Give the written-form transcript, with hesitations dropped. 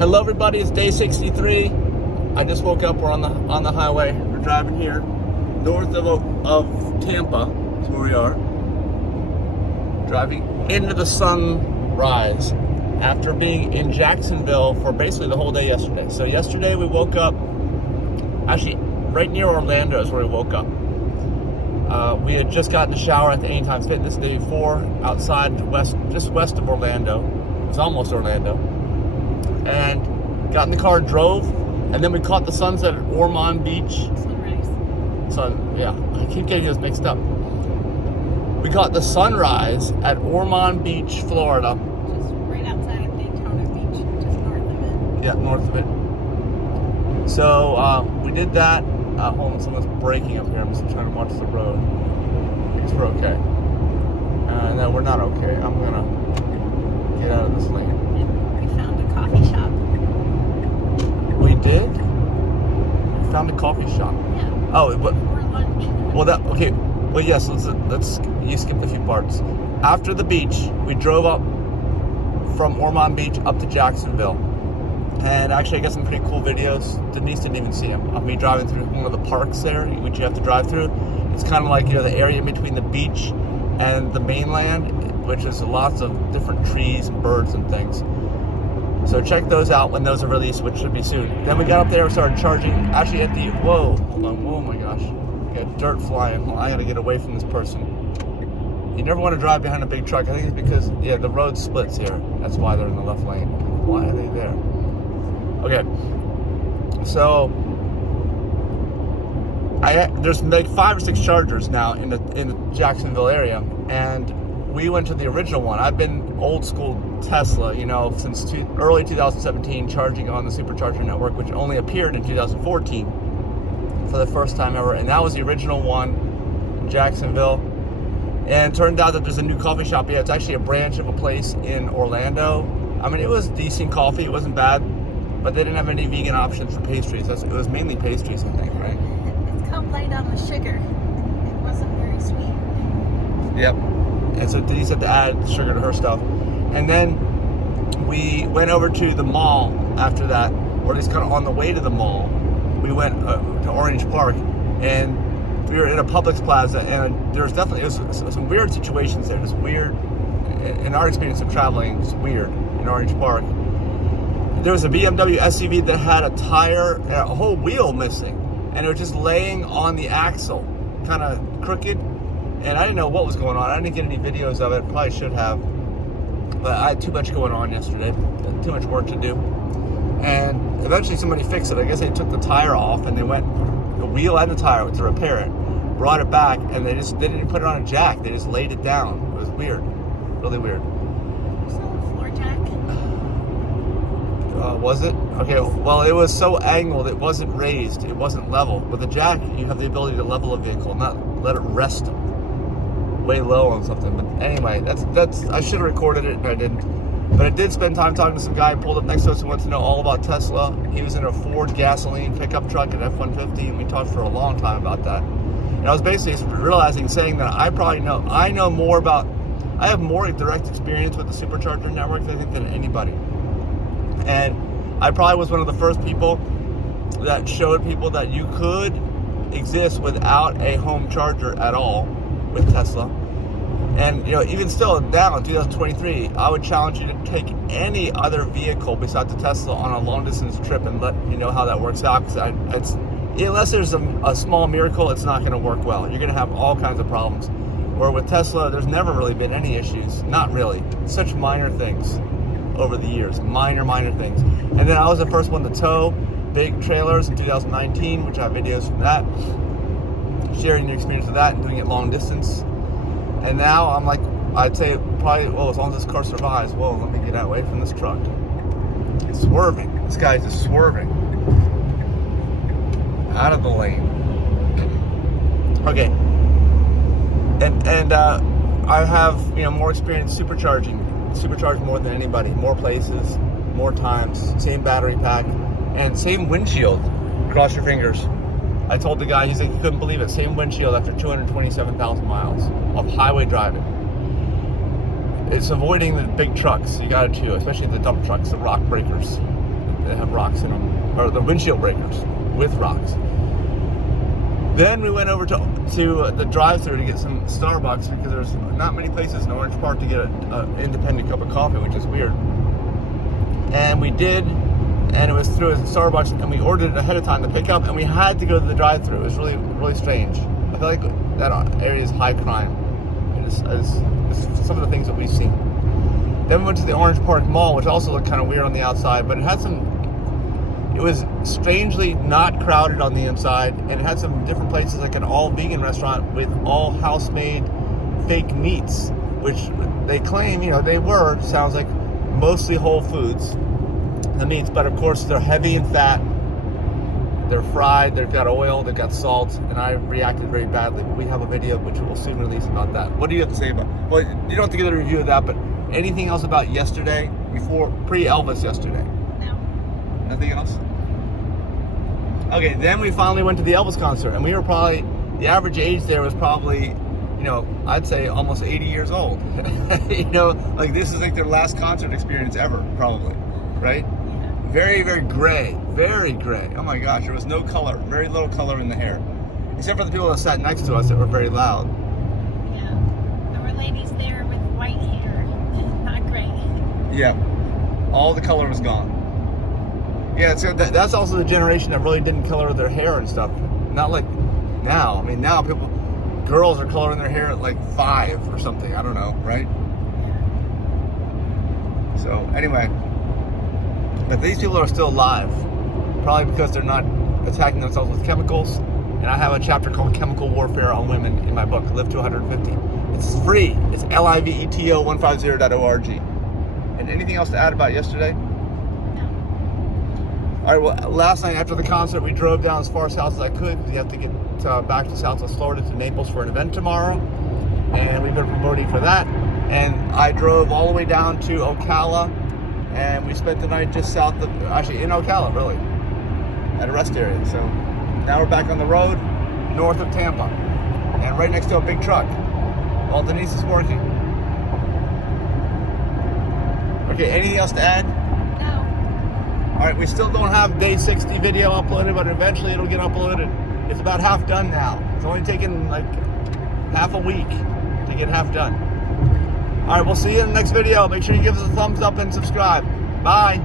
Hello everybody, it's day 63. I just woke up, we're on the highway. We're driving here north of Tampa, is where we are. Driving into the sunrise after being in Jacksonville for basically the whole day yesterday. So yesterday we woke up, actually right near Orlando is where we woke up. We had just gotten a shower at the Anytime Fitness the day before, outside just west of Orlando. It's almost Orlando. And got in the car, drove, and then we caught the sunset at Ormond Beach. Sunrise. Yeah, I keep getting those mixed up. We caught the sunrise at Ormond Beach, Florida. Just right outside of Daytona Beach, just north of it. Yeah, north of it. So we did that. Hold on, someone's braking up here. I'm just trying to watch the road. I guess we're okay. No, we're not okay. I'm gonna get out of this lane. We found a coffee shop. We did? We found a coffee shop. Yeah. Oh, but For lunch. okay. Well, yes. Let's. You skipped a few parts. After the beach, we drove up from Ormond Beach up to Jacksonville, and actually, I got some pretty cool videos. Denise didn't even see them. Of me driving through one of the parks there, which you have to drive through. It's kind of like the area between the beach and the mainland, which is lots of different trees and birds and things. So check those out when those are released, which should be soon. Then we got up there and started charging. Actually at the, hold on, oh my gosh. We got dirt flying. Well, I gotta get away from this person. You never want to drive behind a big truck. I think it's because, the road splits here. That's why they're in the left lane. Why are they there? Okay. So, there's like 5 or 6 chargers now in the Jacksonville area. And we went to the original one. I've been old school Tesla, since early 2017, charging on the supercharger network, which only appeared in 2014 for the first time ever. And that was the original one in Jacksonville. And it turned out that there's a new coffee shop. Yeah, it's actually a branch of a place in Orlando. I mean, it was decent coffee. It wasn't bad, but they didn't have any vegan options for pastries. It was mainly pastries, I think, right? It's come light on the sugar. It wasn't very sweet. Yep. And so Denise had to add sugar to her stuff. And then we went over to the mall after that, or at least kind of on the way to the mall. We went to Orange Park, and we were in a Publix Plaza, and there was some weird situations there. Just weird, in our experience of traveling, just weird in Orange Park. There was a BMW SUV that had a tire, a whole wheel missing, and it was just laying on the axle, kind of crooked. And I didn't know what was going on. I didn't get any videos of it. Probably should have. But I had too much going on yesterday. Too much work to do. And eventually somebody fixed it. I guess they took the tire off and they went, the wheel and the tire, to repair it. Brought it back, and they didn't even put it on a jack. They just laid it down. It was weird. Really weird. Was that a floor jack? Was it? Okay, well, it was so angled, it wasn't raised. It wasn't level. With a jack, you have the ability to level a vehicle, not let it rest way low on something. But anyway, that's I should have recorded it, and I didn't. But I did spend time talking to some guy who pulled up next to us who wanted to know all about Tesla. He was in a Ford gasoline pickup truck at F-150, and we talked for a long time about that. And I was basically saying that I have more direct experience with the supercharger network, I think, than anybody. And I probably was one of the first people that showed people that you could exist without a home charger at all with Tesla. And even still now in 2023, I would challenge you to take any other vehicle besides the Tesla on a long distance trip and let you know how that works out. Because unless there's a small miracle, it's not going to work well. You're going to have all kinds of problems. Where with Tesla, there's never really been any issues. Not really. Such minor things over the years. Minor things. And then I was the first one to tow big trailers in 2019, which I have videos from that. Sharing your experience with that and doing it long distance. And now I'm like, I'd say probably, as long as this car survives, let me get away from this truck. It's swerving. This guy's just swerving. Out of the lane. Okay. And I have, more experience supercharged more than anybody. More places, more times, same battery pack, and same windshield. Cross your fingers. I told the guy, he's like, he couldn't believe it. Same windshield after 227,000 miles of highway driving. It's avoiding the big trucks. You got to, especially the dump trucks, the rock breakers. They have rocks in them, or the windshield breakers with rocks. Then we went over to the drive-thru to get some Starbucks because there's not many places in Orange Park to get an independent cup of coffee, which is weird. And we did, and it was through a Starbucks, and we ordered it ahead of time to pick up, and we had to go to the drive-thru. It was really, really strange. I feel like that area is high crime. It's some of the things that we've seen. Then we went to the Orange Park Mall, which also looked kind of weird on the outside, but it was strangely not crowded on the inside, and it had some different places, like an all-vegan restaurant with all house-made fake meats, which they claim, sounds like mostly whole foods, the meats, but of course they're heavy in fat, they're fried, they've got oil, they've got salt, and I reacted very badly. But we have a video which we'll soon release about that. What do you have to say about? Well, you don't have to get a review of that, but anything else about yesterday, pre-Elvis yesterday? No. Nothing else? Okay, then we finally went to the Elvis concert, and we were probably, the average age there was probably, I'd say almost 80 years old. Like this is like their last concert experience ever, probably, right? Yeah. Very, very gray, very gray. Oh my gosh, there was no color, very little color in the hair. Except for the people that sat next to us that were very loud. Yeah. There were ladies there with white hair, not gray. Yeah, all the color was gone. Yeah, so that's also the generation that really didn't color their hair and stuff. Not like now. I mean, now girls are coloring their hair at like 5 or something. I don't know, right? So anyway, but these people are still alive, probably because they're not attacking themselves with chemicals. And I have a chapter called Chemical Warfare on Women in my book, Live to 150. It's free. It's liveto150.org. And anything else to add about yesterday? All right, well, last night after the concert, we drove down as far south as I could. We have to get back to Southwest Florida to Naples for an event tomorrow, and we've been promoting for that. And I drove all the way down to Ocala, and we spent the night just south of, actually in Ocala, really, at a rest area. So now we're back on the road, north of Tampa, and right next to a big truck, while Denise is working. Okay, anything else to add? All right, we still don't have day 60 video uploaded, but eventually it'll get uploaded. It's about half done now. It's only taken like half a week to get half done. All right, we'll see you in the next video. Make sure you give us a thumbs up and subscribe. Bye.